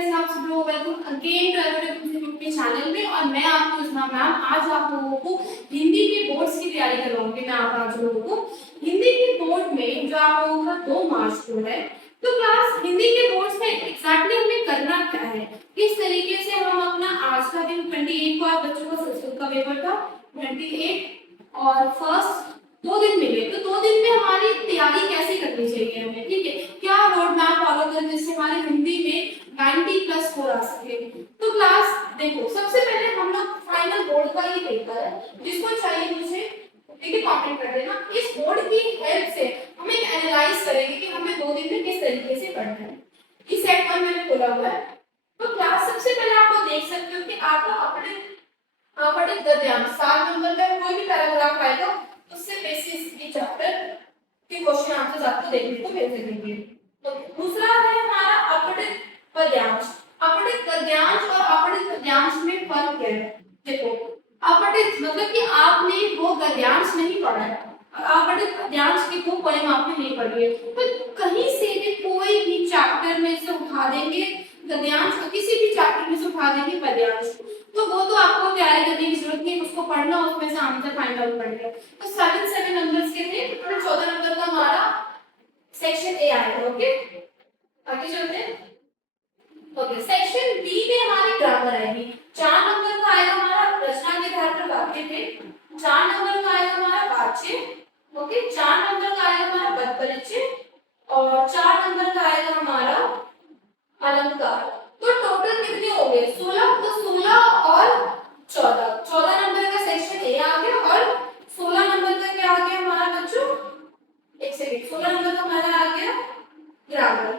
कैसे आप सब लोग welcome again to our channel में। और मैं आपकी उस्मा मैम आज आप लोगों को हिंदी के बोर्ड्स की तैयारी करवाऊंगी। मैं आप लोगों को हिंदी के बोर्ड में जो आप लोगों का 2 मार्च को है, तो क्लास हिंदी के बोर्ड्स में एग्जैक्टली हमें करना क्या है, किस तरीके से हम अपना आज का दिन 28 को आप बच्चों का संस्कृत का पेपर था 28 और फर्स्ट 2 दिन मिले, तो 2 दिन में हमारी तैयारी कैसे करनी चाहिए हमें, ठीक है, क्या रोड मैप फॉलो करें जिससे हमारे हिंदी में 90+ स्कोर आ सके। तो क्लास देखो, सबसे पहले हम लोग फाइनल बोर्ड का ये पेपर है जिसको चाहिए मुझे देखिए कमेंट कर देना। इस बोर्ड की हेल्प से हम एक एनालाइज करेंगे कि हमें 2 दिन में किस तरीके से पढ़ना है। इस सेट 1 मैंने खोला हुआ है, तो क्लास सबसे पहले आप लोग देख सकते हो कि आपका अपठित गद्यांश 7 नंबर का कोई भी पैराग्राफ आएगा उससे बेसिस ये चैप्टर के क्वेश्चन आंसर्स आपको देखने को मिल सकेंगे। तो दूसरा है हमारा अपठित पद्यांश। अपठित गद्यांश और अपठित पद्यांश में फर्क क्या है? देखो, अपठित मतलब कि आपने वो गद्यांश नहीं पढ़ा है, अपठित पद्यांश की वो पोएम आपने नहीं पढ़ी है, तो कहीं से भी कोई भी चैप्टर में से उठा देंगे गद्यांश, किसी भी चैप्टर में से उठा देंगे पद्यांश, तो वो तो आपको तैयारी करने की जरूरत नहीं, उसको पढ़ना, उसमें से आंसर फाइंड आउट करना। तो 7 नंबर्स के थे, टोटल 14 नंबर का हमारा सेक्शन ए आएगा। ओके, आगे चलते हैं। ओके, सेक्शन बी में हमारी ग्रामर आएगी। 4 नंबर का आएगा हमारा रचना के आधार पर वाक्य थे, 4 नंबर का आएगा हमारा वाच्य, ओके, 4 नंबर का आएगा हमारा पद परिचय और 4 नंबर का आएगा हमारा अलंकार। तो टोटल कितने हो गए? 16। तो 16 और 14 नंबर का सेक्शन ए आ गया और 16 नंबर का क्या आ गया हमारा बच्चों? एक सेकंड, 16 नंबर का हमारा आ गया ग्रामर।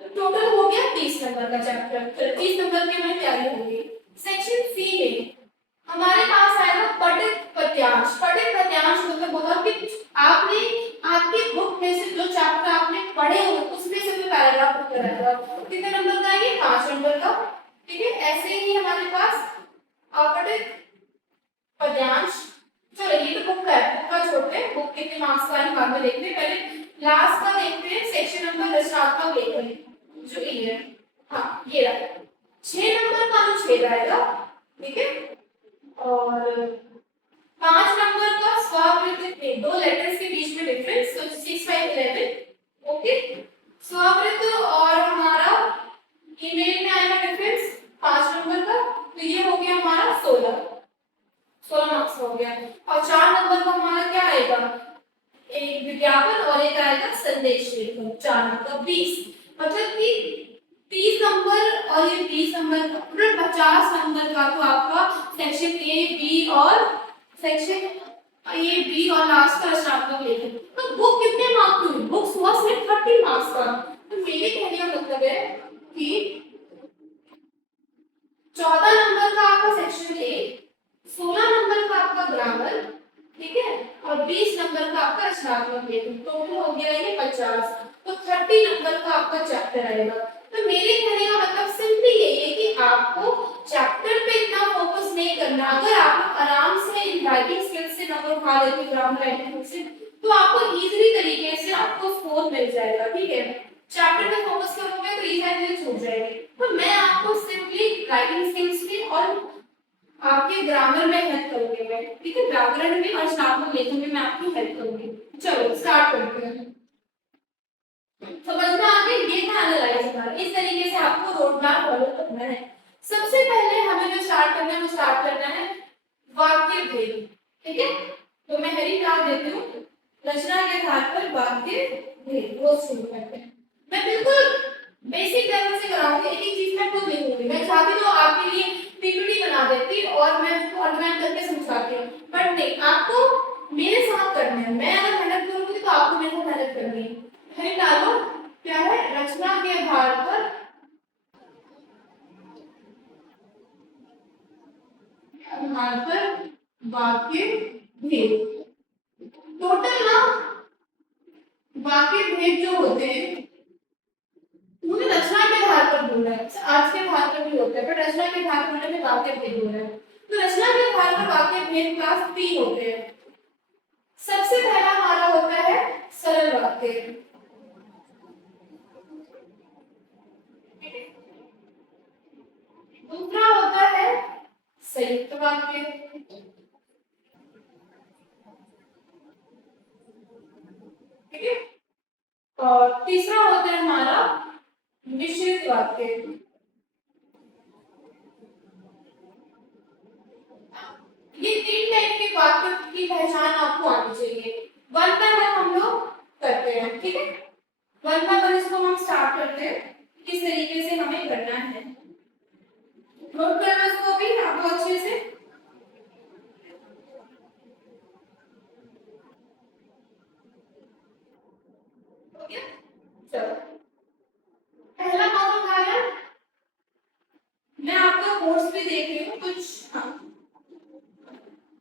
टोटल हो गया 30 नंबर का चैप्टर। 30 नंबर की हमारी तैयारी होगी। सेक्शन सी में हमारे पास आएगा पठित पद्यांश। पठित पद्यांश मतलब होगा कि आपने आपकी बुक में से जो चैप्टर आपने पढ़े हो उसमें से कोई पैराग्राफ उठ कर आएगा। कितने नंबर का है? 5 नंबर का, ठीक है। ऐसे ही हमारे पास अपठित पद्यांश, चलो ये तो बुक का है, बुक का छोड़ते हैं, बुक कितने मार्क्स का है बाद में देखते हैं, पहले लास्ट का देखते हैं। सेक्शन नंबर रचनात्मक लेखन जो ये है, हाँ ये रहा 6 नंबर का अनुच्छेद आएगा, ठीक है। और 5 नंबर का स्ववृत्त में 2 लेटर्स के बीच में डिफरेंस, तो 6 5 11, ओके। स्ववृत्त और हमारा ईमेल में आएगा डिफरेंस 5 नंबर का, तो ये हो गया हमारा 16 मार्क्स हो गया। और 4 नंबर का हमारा क्या आएगा? एक विज्ञापन और एक आएगा संदेश लेखन, 4 नंबर 20, मतलब कि 30 नंबर और ये 20 नंबर का टोटल 50 नंबर का तो आपका सेक्शन ए बी और सेक्शन ए बी और लास्ट का रचनात्मक लेखन। तो बुक कितने मार्क्स की? बुक्स हुआ सिर्फ 30 मार्क्स का। तो मेरे कहने का मतलब है कि 14 नंबर का आपका सेक्शन ए, 16 नंबर का आपका ग्रामर, ठीक है, और 20 नंबर का आपका रचनात्मक लेखन, टोटल हो गया ये 50। तो 30 नंबर का आपका चैप्टर आएगा। तो मेरे कहने का मतलब सिंपली यही है कि आपको चैप्टर पे इतना फोकस नहीं करना। अगर आप आराम से राइटिंग स्किल्स से नंबर उठा लेते ग्रामर राइटिंग से, तो आपको इजीली तरीके से आपको स्कोर मिल जाएगा, ठीक है। चैप्टर पे फोकस करोगे तो इजीली छूट जाएगी। तो मैं आपको सिंपली राइटिंग स्किल्स की और आपके ग्रामर में हेल्प करूंगी मैं, ठीक है, व्याकरण में और रचनात्मक लेखन में मैं आपकी हेल्प करूंगी। चलो स्टार्ट करते हैं। समझ में आ गई? ये था एनालाइज करना। इस तरीके से आपको रोड मैप फॉलो करना है। सबसे पहले हमें जो स्टार्ट करना है वो स्टार्ट करना है वाक्य भेद, ठीक है। तो मैं हेडिंग डाल देती हूँ, रचना के आधार पर वाक्य भेद, वो शुरू करते हैं। मैं बिल्कुल बेसिक लेवल से कराऊंगी, एक एक चीज मैं खुद लिखूंगी। मैं चाहती तो आपके लिए पीपीटी बना देती और मैं उसको ऑनलाइन करके समझाती हूँ, बट नहीं, आपको मेरे साथ करना है। मैं अगर मेहनत करूंगी तो आपको मेरे साथ मेहनत करनी है। हेडिंग डालो, क्या है? रचना के आधार पर वाक्य भेद। टोटल ना वाक्य भेद जो होते हैं मुझे रचना के आधार पर बोलना है, आज के आधार पर भी होता है, पर रचना के आधार पर हमें वाक्य भेद बोलना है। तो रचना के आधार पर वाक्य भेद क्लास 3 होते हैं। सबसे पहला हमारा होता है सरल वाक्य, वाक्य। ठीक है। और तीसरा होता है हमारा मिश्रित वाक्य। ये तीन टाइप के वाक्य की पहचान आपको आनी चाहिए। वन बाय वन हम लोग करते हैं, ठीक है। वन बाय वन इसको हम स्टार्ट करते हैं, किस तरीके से हमें करना है। नोट करना इसको भी आपको अच्छे से। हो गया? चलो, पहला कौन उठाया? मैं आपका कोर्स भी देख रही हूँ कुछ। हाँ,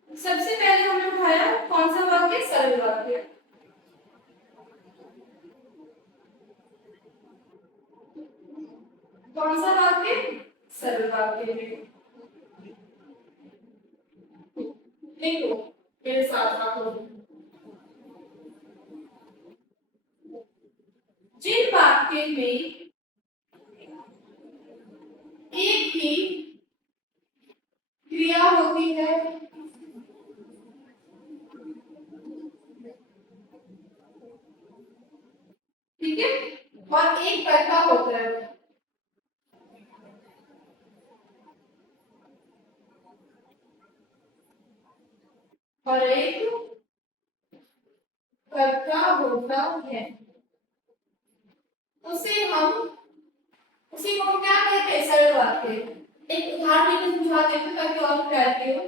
सबसे पहले हमने उठाया कौन सा वाक्य? सरल वाक्य। कौन सा वाक्य? सरल वाक्य। देखो मेरे साथ आप लोग, जिन वाक्य में एक ही क्रिया होती है, ठीक है, और एक कर्ता होता है, और एक कर्ता होता है, उसे हम उसी को हम क्या कहते हैं? सरल वाक्य। एक उदाहरण लेकर समझा देते हैं ताकि और क्लैरिटी हो।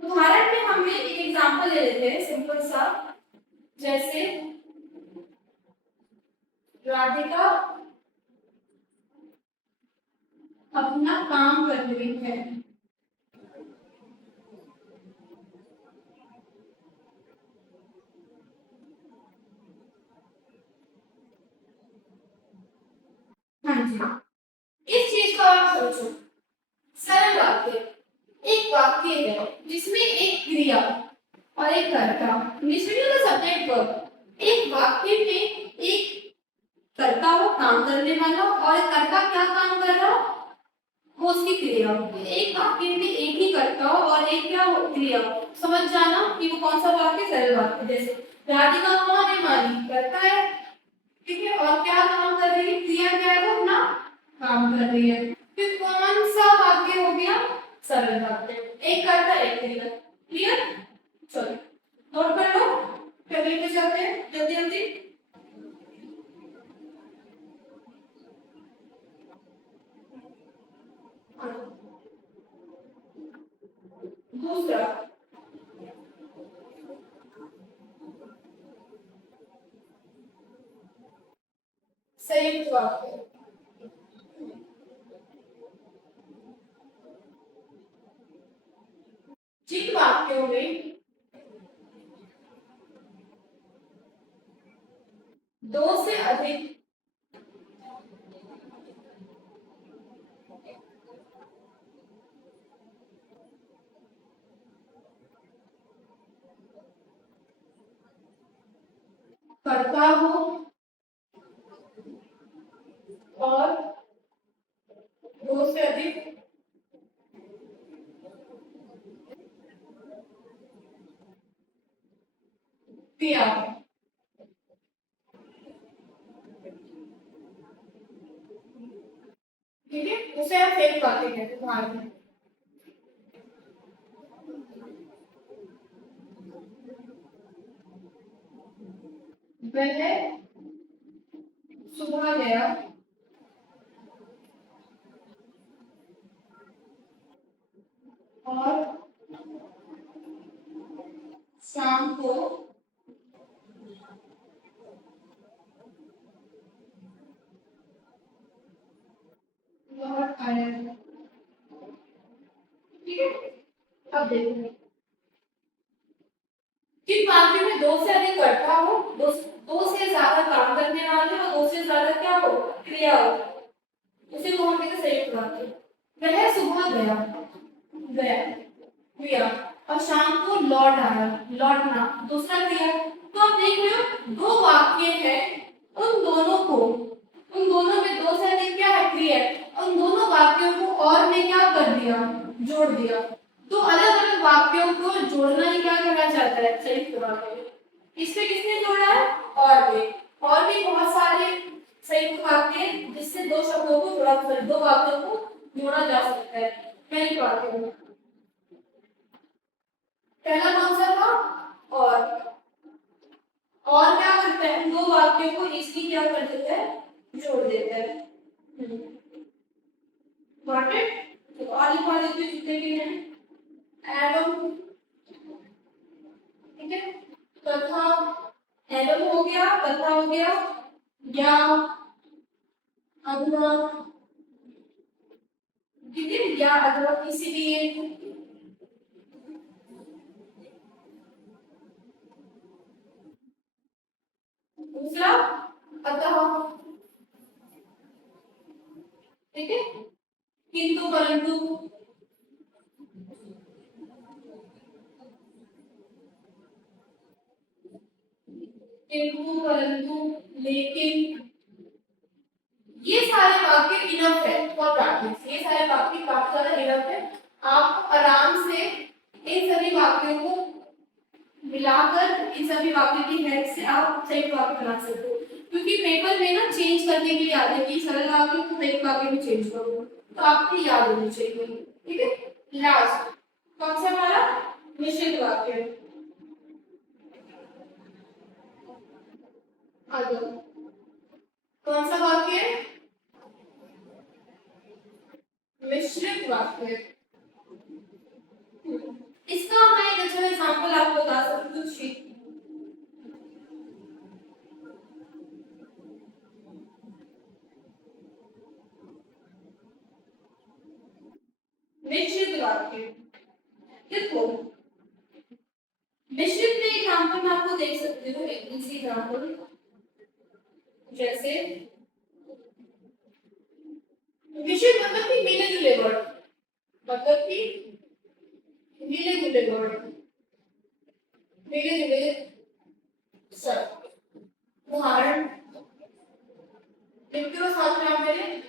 उदाहरण में हमने एक एग्जांपल ले लेते हैं सिंपल सा, जैसे राधिका अपना काम कर रही है। हाँ जी, इस चीज को आप सोचो। सरल वाक्य एक वाक्य है जिसमें एक क्रिया और एक कर्ता, निष्क्रिय का सब्जेक्ट वर्ब। एक वाक्य में एक कर्ता हो काम करने वाला, और एक कर्ता क्या काम कर रहा हो? वो उसकी क्रिया हो। एक वाक्य में एक ही कर्ता हो और एक क्या हो? क्रिया हो। समझ जाना कि वो कौन सा वाक्य? सरल वाक्य। जैसे राधिका कौन है? हमारी कर्ता है, ठीक है, और क्या काम कर रही है? क्रिया क्या है? वो अपना काम कर रही है। फिर कौन सा वाक्य हो गया? सरल वाक्य। एक कर्ता एक क्रिया। क्लियर? चलो नोट कर लो, फिर अगले पे चलते हैं जल्दी जल्दी। दूसरा संयुक्त वाक्य। जिन वाक्यों में दो से अधिक कर्ता हो और दो से अधिक क्रिया हो, ठीक है, उसे हम संयुक्त वाक्य कहते हैं। ध्यान में वह सुबह गया और शाम को लौट आया। ठीक है, अब देखो किन वाक्य में दो से अधिक कर्ता हो, दो से ज्यादा काम करने वाले और दो से ज्यादा क्या हो? क्रिया हो, उसी को हम कहते हैं संयुक्त वाक्य। वह सुबह गया, गया क्रिया, और शाम को लौट आया, लौटना दूसरा क्रिया। तो आप देख रहे हो दो वाक्य है, उन दोनों में दो से अधिक क्या है? क्रिया। उन दोनों वाक्यों को और में दो वाक्यों को जोड़ा जा सकता है। मैं लिखवाती हूँ। पहला कौन सा था? और क्या करता है? दो वाक्यों को इसकी क्या कर देता है? जोड़ देता है। Got it? तो और लिखवा देते हैं जितने भी हैं। एडम, ठीक है, तथा, एडम हो गया, तथा हो गया, या, अथवा, ठीक है, या अथवा किसी भी एक। दूसरा अतः, ठीक है, किंतु परंतु, किंतु परंतु, लेकिन, ये सारे वाक्य इनफ है फॉर प्रैक्टिस। ये सारे वाक्य काफी ज्यादा इनफ है। आप आराम से इन सभी वाक्यों को मिलाकर, इन सभी वाक्यों की हेल्प से आप सही वाक्य बना सकते हो। क्योंकि पेपर में ना चेंज करने के लिए आते हैं कि सरल वाक्य को सही वाक्य में चेंज करो, तो आपको याद होनी चाहिए। ठीक है, लास्ट कौन सा हमारा? मिश्रित वाक्य। आ जाओ, कौन सा वाक्य है? मिश्रित वाक्य। इसका मैं एक अच्छा एग्जांपल आपको बता सकती हूँ। मिश्रित वाक्य देखो, मिश्रित में एग्जांपल मैं आपको देख सकती हूँ, एक इजी एग्जांपल। जैसे मिश्रित मतलब कि मिले जुले वर्ड, मतलब कि मिले जुले वर्ड, मिले जुले शब्द। उदाहरण लिखते हो साथ में आप मेरे।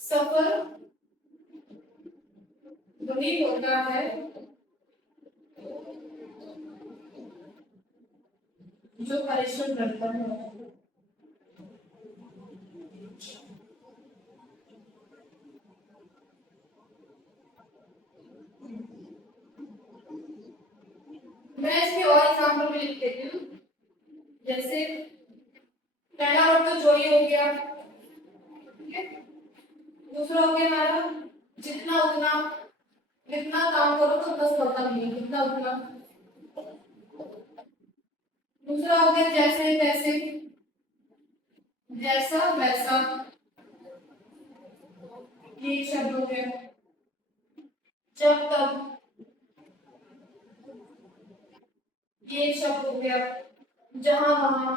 सफल वही होता है जो परिश्रम करता है। मैं इसके और एग्जांपल भी लिख देती हूँ। जैसे पहला वर्ड तो जो ही हो गया, ठीक है। दूसरा हो गया हमारा जितना उतना, जितना काम करो तो बस मतलब नहीं, जितना उतना। दूसरा हो गया जैसे तैसे, जैसा वैसा, ये शब्द हो गया। जब तब, ये शब्द हो गया। जहां वहां,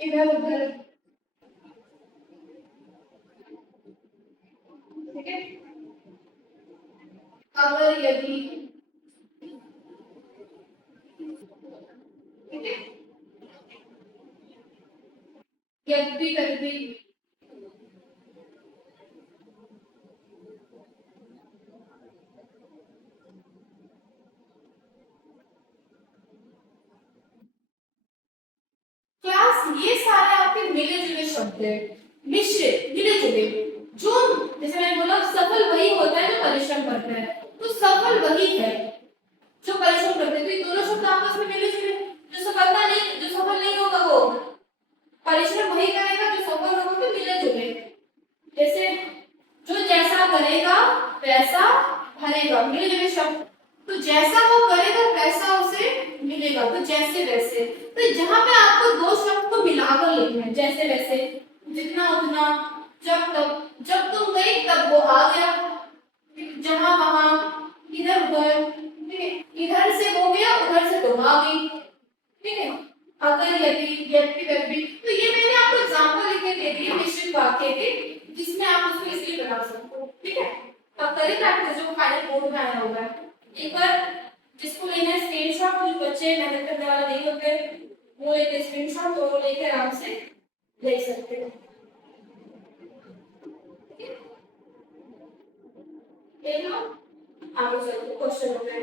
इधर उधर, ठीक है। अगर यदि, ठीक है। यद्यपि तद्यपि, क्लास ये सारे आपके मिले जुले शब्द है। मिश्रित, मिले जुले। जो, जैसे मैंने बोला सफल वही होता है जो परिश्रम करता है, तो सफल वही है जो परिश्रम करते हैं। तो ये दोनों शब्द आपस में मिले जुले। जो सफलता नहीं, जो सफल नहीं होगा वो परिश्रम वही करेगा, जो सफल होगा तो मिले जुले। जैसे जो जैसा करेगा वैसा भरेगा, मिले जुले शब्द। तो जैसा वो करेगा वैसा उसे मिलेगा, तो जैसे वैसे। तो जहां पे आपको दो शब्द को मिलाकर लिखना है, जैसे वैसे, जितना उतना, जब तब, जब तुम गई तब वो आ गया, जहां वहां, इधर उधर, ठीक है। इधर से हो गया, उधर से तुम आ गई, ठीक है। अगर यदि, यद्यपि तद्यपि। तो ये मैंने आपको एग्जांपल लिख के दे दिए मिश्रित वाक्य के, जिसमें आप उसको इसलिए बना सकते हो, ठीक है। अब करें प्रैक्टिस जो फाइनल बोर्ड में आया होगा। एक बार जिसको लेना है स्क्रीनशॉट, कुछ बच्चे मेहनत करने वाले नहीं होते, वो लेते स्क्रीनशॉट, तो वो लेके आराम से ले सकते हैं, ठीक है। देख लो आगे चलते क्वेश्चन हो गए।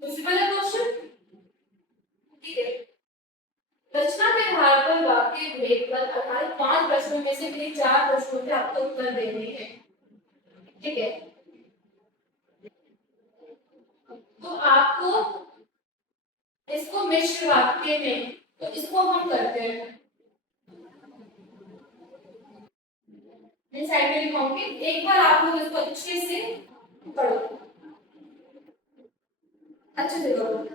दूसरी वाला क्वेश्चन, ठीक है। रचना के आधार पर वाक्य भेद पर आधारित 5 प्रश्नों में से किन्हीं 4 प्रश्नों के आपको उत्तर देने हैं, ठीक है। तो आपको इसको मिश्र वाक्य में, तो इसको हम करते हैं, मैं साइड में लिखाऊंगी, एक बार आप लोग इसको अच्छे से पढ़ो, अच्छे से करो।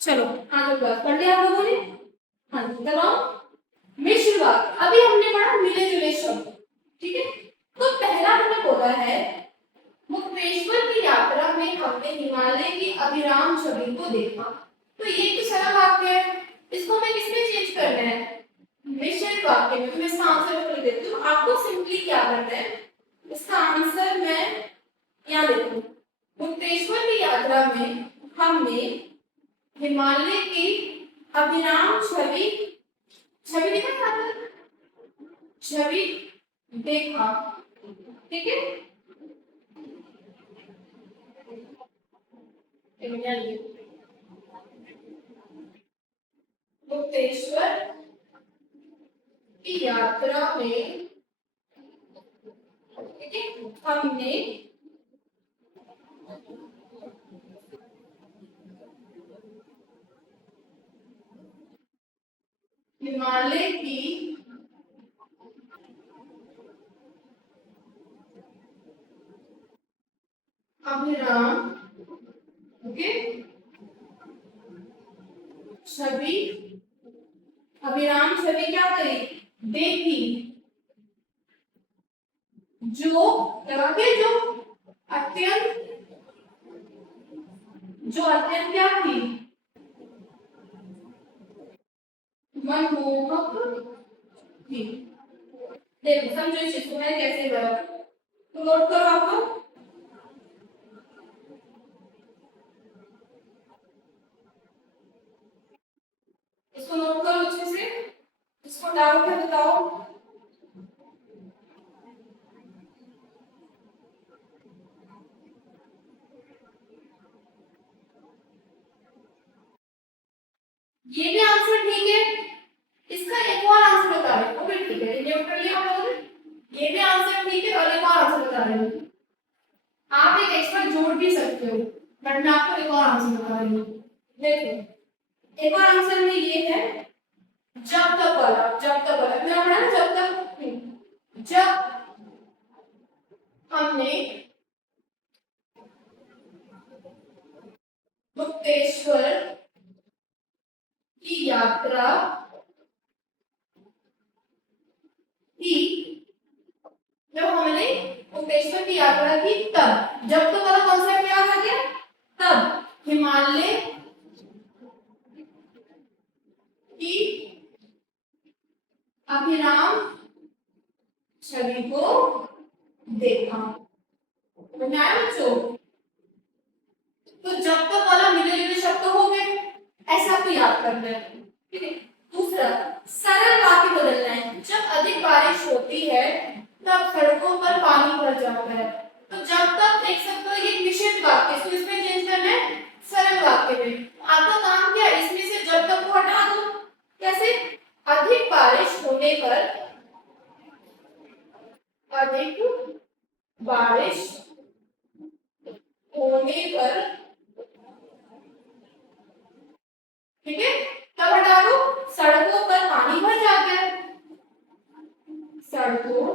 चलो हाँ तो पढ़ लिया आप लोगों ने, हाँ जी कराओ। मिश्र वाक्य, अभी हमने पढ़ा मिले जुले शब्द, ठीक है। तो पहला हमने बोला है मुक्तेश्वर की यात्रा में हमने हिमालय की अभिराम छवि को देखा। तो ये तो सरल वाक्य है, इसको हमें किसमें चेंज करना है, मिश्रित वाक्य में। तो मैं इसका आंसर लिख देती हूँ, आपको सिंपली क्या करना है, इसका आंसर मैं यहाँ लिखूँ, मुक्तेश्वर की यात्रा में हमने हिमालय की अभिराम छवि, छवि देखा था, छवि देखा, ठीक है। मुक्तेश्वर की यात्रा में, ठीक है, हमने हिमालय की अभिराम, ओके, छवि, अभिराम छवि क्या करी, देखी, जो लगा के अत्यंत, जो अत्यंत क्या थी, मनमोहक थी। देखो समझो इस चीज को मैंने कैसे करा, तो नोट करो आप लोग, इसको नोट करो अच्छे से, इसको डाउट है बताओ। ये भी आंसर ठीक है, इसका एक और आंसर बता रहे हैं, वो भी ठीक है, ये नोट कर लिया आप लोगों ने, ये भी आंसर ठीक है, और एक और आंसर बता रहे हैं, आप एक एक्स्ट्रा जोड़ भी सकते हो, बट मैं आपको एक और आंसर बता रही हूँ। देखो एक और आंसर में ये है, जब तक वाला, जब तक वाला मैं पढ़ा ना, जब तक जब हमने मुक्तेश्वर की यात्रा की, जब हमने मुक्तेश्वर की यात्रा की तब, जब तो वाला कॉन्सेप्ट याद आ गया, तब हिमालय की अभिराम छवि को देखा, बच्चों। तो जब तक वाला मिले जुले शब्द हो गए, ऐसा आपको याद करना है, ठीक है। दूसरा सरल वाक्य बदलना है, जब अधिक बारिश होती है तब सड़कों पर पानी भर जाता है। तो जब तक देख सकते हो ये मिश्रित वाक्य, तो इसमें चेंज करना है सरल वाक्य में। आपका काम क्या है, इसमें से जब तक को हटा दो, कैसे, अधिक बारिश होने पर, अधिक बारिश होने पर, ठीक है, तब हटा दो, सड़कों पर पानी भर जाता है, सड़कों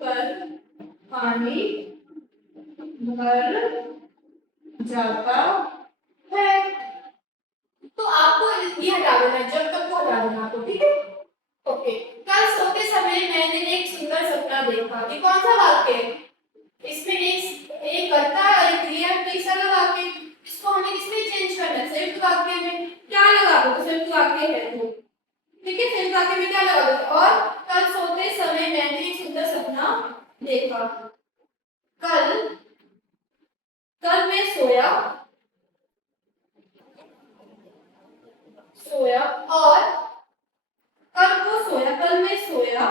पर पानी भर जाता है। तो आपको ये हटा देना है, जब तक को हटा देना आपको, ठीक है। ओके, कल सोते समय मैंने एक सुंदर सपना देखा, ये कौन सा वाक्य है, इसमें एक एक कर्ता है और एक क्रिया है, तो सरल वाक्य। इसको हमें किसमें चेंज करना है? संयुक्त वाक्य में। क्या लगा दो? संयुक्त वाक्य है वो, ठीक है। संयुक्त वाक्य में क्या लगा दो? और कल सोते समय मैंने एक सुंदर सपना देखा। कल, कल मैं सोया, सोया और कल वो सोया, कल मैं सोया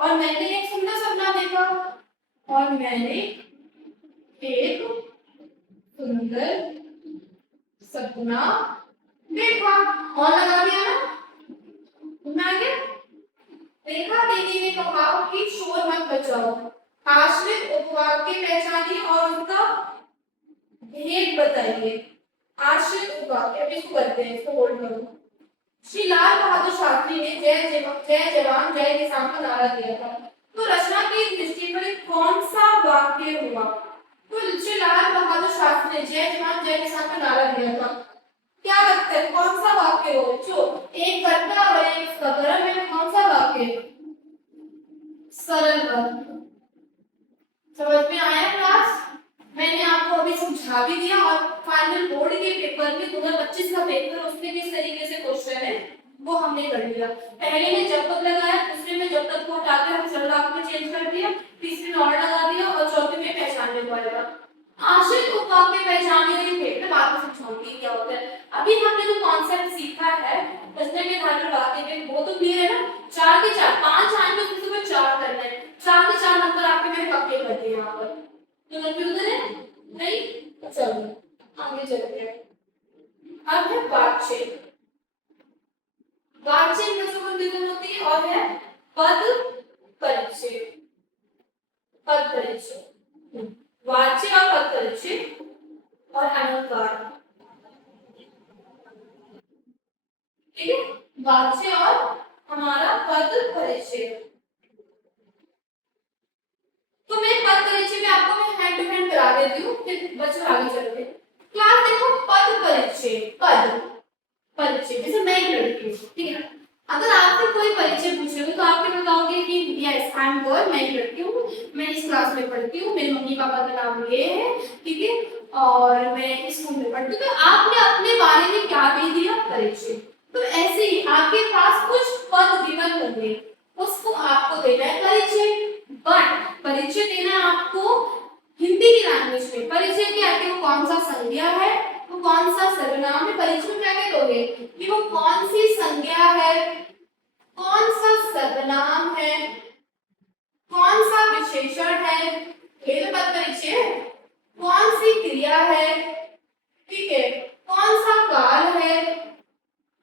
और मैंने एक सुंदर सपना देखा। और मैंने एक सुंदर सपना देखा। और लगा दिया ना? मैं क्या देखा? दीदी ने कहा कि शोर मत बचाओ। आश्रित उपवाक्य पहचानिए और उनका भेद बताइए। आश्रित उपवाक्य, अब इसको करते हैं, इसको होल्ड करो। श्री लाल बहादुर शास्त्री ने जय जवान जय किसान का नारा दिया था। तो रचना की दृष्टि पर कौन सा वाक्य हुआ? तो श्री लाल बहादुर शास्त्री ने जय जवान जय किसान का नारा दिया था। क्या लगता है कौन सा वाक्य हो? जो एक कर्ता और एक सकर्म है, कौन सा वाक्य? सरल वाक्य। समझ में आया क्लास? मैंने आपको अभी समझा भी दिया और फाइनल बोर्ड के पेपर में 2025 का पेपर, उसमें किस तरीके से क्वेश्चन है वो हमने कर लिया। पहले में जब तक लगाया, दूसरे में जब तक को हटाकर हम सरल वाक्य में चेंज कर दिया, तीसरे में और लगा दिया और चौथे में पहचानने को आएगा। आश्रित उपवाक्य पहचानिए और ये मैं बाद में समझाऊंगी क्या होता है। अभी हमने जो कॉन्सेप्ट सीखा है रचना के आधार पर वाक्य में, वो तो क्लियर है ना? 4 के 4 5 आएंगे, उसमें से 4 करना है। 4 के 4 नंबर आपके मैंने पक्के कर दिए यहाँ पर। तो कंफ्यूजन है? नहीं? तो चलो आगे चलते हैं। अब है वाच्य। वाच्य में कंफ्यूजन होती है और है पद परिचय। पद परिचय, वाच्य और पद परिचय और अलंकार, ठीक है। वाच्य और हमारा पद परिचय। तो मैं पद परिचय में आपको मैं हैंड टू हैंड करा देती हूँ, फिर बच्चों आगे चलते हैं। क्लास देखो, पद परिचय, पद परिचय, जैसे मैं एक लड़की हूँ, ठीक है। अगर आपसे कोई परिचय पूछेगा तो आप क्या बताओगे कि यस आई एम गर्ल, मैं एक लड़की हूँ, मैं इस क्लास में पढ़ती हूँ, मेरे मम्मी पापा का नाम ये है, ठीक है, और मैं इस स्कूल में पढ़ती हूँ। तो आपने अपने बारे में क्या दे दिया? परिचय। तो ऐसे ही आपके पास कुछ पद गिवन होंगे, उसको आपको देना है परिचय। बट परिचय देना आपको हिंदी की लैंग्वेज में। परिचय क्या है? वो कौन सा संज्ञा है, वो कौन सा सर्वनाम है। परिचय में क्या कह दोगे कि वो कौन सी संज्ञा है, कौन सा सर्वनाम है, कौन सा विशेषण है, ये तो पद परिचय। कौन सी क्रिया है, ठीक है, कौन सा काल है,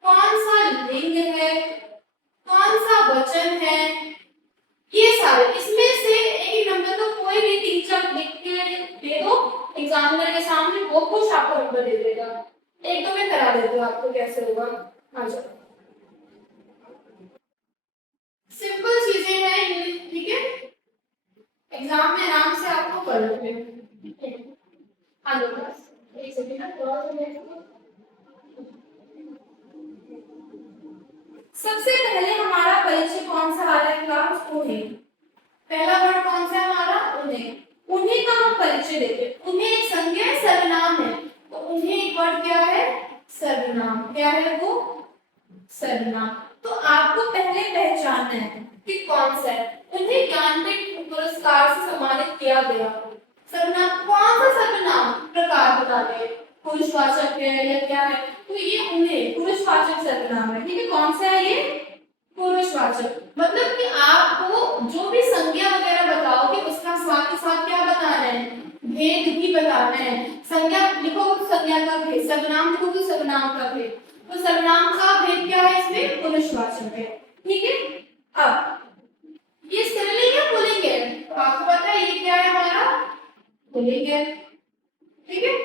कौन सा लिंग है, कौन सा वचन है, ये सारे। इसमें से एक नंबर तो कोई भी टीचर लिख के दे दो एग्जामिनर के सामने, वो कुछ आपको नंबर दे देगा। एक तो मैं करा देती हूँ आपको कैसे होगा। आ जाओ, सिंपल चीजें हैं, ठीक है, एग्जाम में आराम से आपको कर लोगे। आ जाओ बस एक सेकंड ना, थोड़ा सा सबसे पहले हमारा परिचय कौन सा आ रहा है क्लास? उन्हें। पहला वर्ड कौन सा है हमारा? उन्हें। उन्हें का हम परिचय देते हैं। उन्हें एक संज्ञा है, सर्वनाम है, तो उन्हें एक वर्ड क्या है? सर्वनाम। क्या है वो? सर्वनाम। तो आपको पहले पहचानना है कि कौन सा है। उन्हें ज्ञानपीठ पुरस्कार से सम्मानित किया गया। सर्वनाम, कौन सा सर्वनाम? प्रकार बता दे, पुरुषवाचक है या क्या है? तो ये उन्हें पुरुषवाचक सर्वनाम है, ठीक है। कौन सा है ये? पुरुषवाचक। मतलब कि आपको जो भी संज्ञा वगैरह बताओगे उसका साथ ही साथ क्या बताना है? भेद भी बताना है। संज्ञा लिखो तो संज्ञा का भेद, सर्वनाम लिखो तो सर्वनाम का भेद। तो सर्वनाम का भेद क्या है? इसमें पुरुषवाचक है, ठीक है। अब ये स्त्रीलिंग है पुल्लिंग है? तो आपको पता है ये क्या है हमारा? पुल्लिंग है, ठीक है।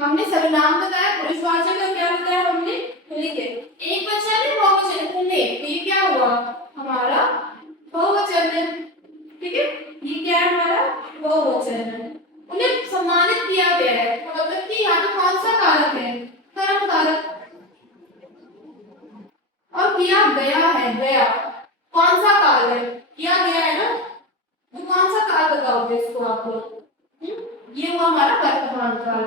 हमने सर्वनाम बताया पुरुषवाचक का, क्या बताया हमने? पुल्लिंग है। एक बच्चा है बहुवचन है, उन्हें, तो ये क्या हुआ? हमारा बहुवचन है, ठीक है। ये क्या है? हमारा बहुवचन है। उन्हें सम्मानित किया गया है, मतलब कि यहाँ पे कौन सा कारक है? कर्म कारक। और किया गया है, गया कौन सा काल है? किया गया है ना, तो कौन सा काल बताओगे इसको आप लोग? ये हुआ हमारा वर्तमान काल।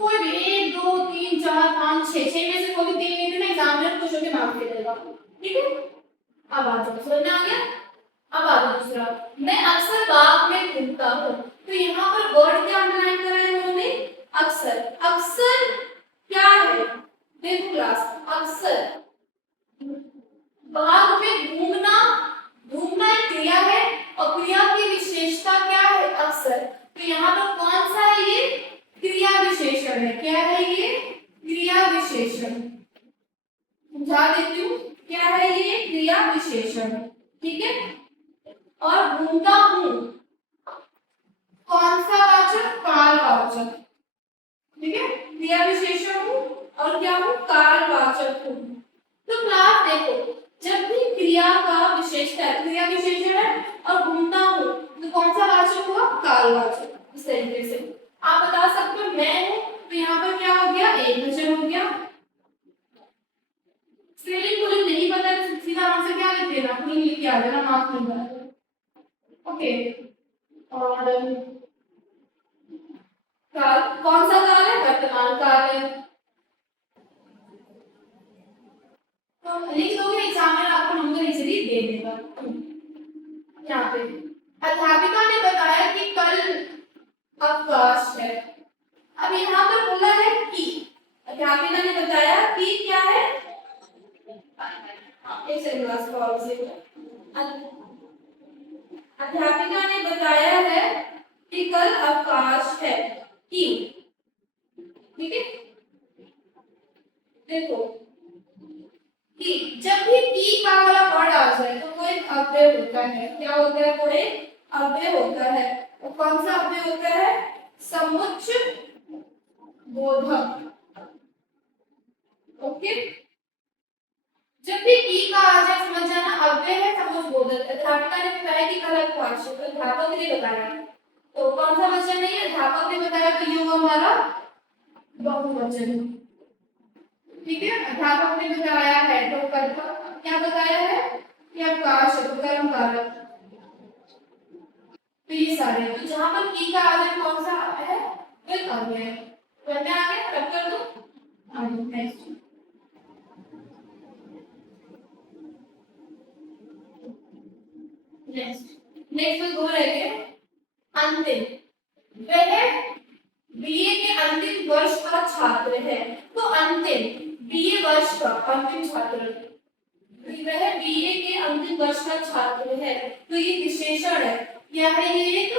कोई भी 1 2 3 4 5 6 6 में से कोई भी 3 नहीं, तो एग्जामिनर खुश होकर मार्क्स दे देगा। ठीक है, अब आ जाओ, समझ में आ गया। अब आ जाओ दूसरा, मैं अक्सर बाग में घूमता हूँ। तो यहाँ पर वर्ड क्या अंडरलाइन करा है उन्होंने, अक्सर। अक्सर क्या है, देखो क्लास, अक्सर बाग में घूमना, घूमना एक क्रिया है और क्रिया की विशेषता क्या है, अक्सर। तो यहाँ पर कौन सा है ये, क्रिया विशेषण है। क्या है ये, क्रिया विशेषण। समझा देती हूँ, क्या है ये, क्रिया विशेषण। ठीक है, और घूमता हूँ कौन सा वाचक, कालवाचक। ठीक है, क्रिया विशेषण हूँ और क्या हूँ, कालवाचक हूँ। तो क्लास देखो, जब भी क्रिया का विशेषता है, क्रिया विशेषण है और घूमता हूँ, तो कौन सा वाचक हुआ, कालवाचक। इस तरीके से आप बता सकते हो मैं हूँ, तो यहाँ पर क्या हो गया, एक वचन हो गया। स्त्रीलिंग पुल्लिंग नहीं पता तो सीधा आंसर क्या लिख देना, पुल्लिंग लिख के आ जाना, मार्क्स मिल जाएगा। ओके, और काल, कौन सा काल है, वर्तमान काल है। तो लिख दोगे, एग्जामिनर आपको नंबर इजीली दे देगा। यहाँ पे अध्यापिका ने बताया कि कल अवकाश है। अब यहाँ पर बोला है कि, अध्यापिका ने बताया कि क्या है, एक सेकंड क्लास पॉज। अध्यापिका ने बताया है कि कल अवकाश है, कि। ठीक है, देखो कि जब भी की का वाला वर्ड आ जाए तो कोई अव्यय होता है। क्या होता है, कोई अव्यय होता है। और कौन सा अव्यय होता है, समुच्च बोधक। ओके, जब भी की का आ जाए समझ जाना अव्यय है, समुच्च बोधक। अध्यापिका ने बताया कि कल अवकाश है, तो अध्यापक ने बताया, तो कौन सा वचन नहीं है, अध्यापक ने बताया, तो ये हुआ हमारा बहुवचन। ठीक है, अध्यापक ने बताया है तो कर्ता, क्या बताया है कि अवकाश है, तो कर्म कारक। तो ये सारे, तो जहां पर की का आ जाए कौन सा है, वह अव्यय है। वह आ गया, रब कर दो। आगे नेक्स्ट, नेक्स्ट दो रह गए। अंतिम, वह बीए के अंतिम वर्ष का छात्र है। तो अंतिम बीए वर्ष का अंतिम छात्र, वह बीए के अंतिम वर्ष का छात्र है, तो ये विशेषण है। क्या है, ये एक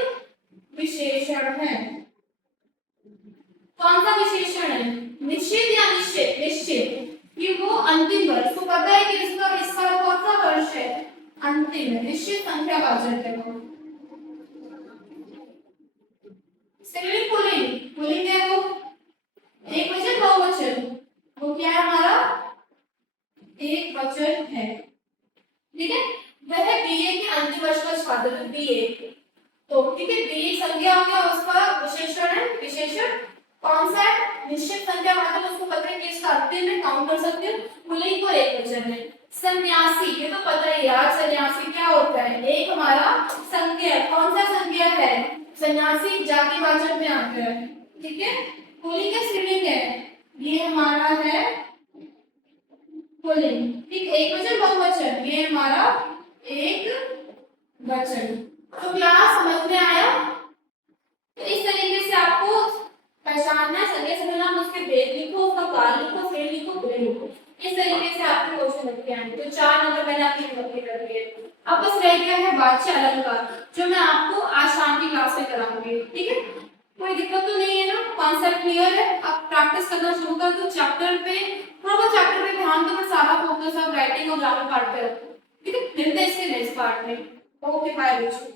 विशेषण है। कौन सा विशेषण है, निश्चित या निश्चित, निश्चित कि वो अंतिम वर्ष, तो पता है कि इसका हिस्सा कौन सा वर्ष है, अंतिम है, निश्चित संख्या वाचक है वो। स्त्रीलिंग पुल्लिंग, पुल्लिंग है वो, एक वचन बहुवचन, वो क्या है हमारा, एक वचन है। ठीक है, वह बीए के अंतिम वर्ष का छात्र है, बीए। तो ठीक है, बीए संज्ञा हो गया, उसका विशेषण है, विशेषण कौन सा है, निश्चित संख्या मतलब उसको पता है कि इसका अंतिम में काउंट कर सकते हो, पुल्लिंग को एक वचन है। सन्यासी, ये तो पता है यार, सन्यासी क्या होता है, एक हमारा संज्ञा, कौन सा संज्ञा है, सन्यासी जातिवाचक में आता है। ठीक है, पुल्लिंग है, स्त्रीलिंग है, ये हमारा है पुल्लिंग। ठीक, एक वचन बहुवचन, ये हमारा एक वचन। तो क्लास समझ में आया। तो इस तरीके से आपको पहचानना, संज्ञा सर्वनाम, उसके भेद लिखो, उसका काल लिखो, श्रेणी लिखो, गुण लिखो। इस तरीके से आपके क्वेश्चन लिख के आएंगे। तो 4 नंबर मैंने आपकी नोट कर दिए। अब बस रह गया है वाच्य अलंकार, जो मैं आपको आज शाम की क्लास में कराऊंगी। ठीक है, कोई दिक्कत तो नहीं है ना, कॉन्सेप्ट क्लियर है। अब प्रैक्टिस करना शुरू कर दो चैप्टर पे, थोड़ा चैप्टर पे ध्यान दो, पर सारा फोकस अब राइटिंग और ग्रामर पार्ट पे रखो। ठीक है, मिलते हैं इसके नेक्स्ट पार्ट में। ओके, बाय बच्चों।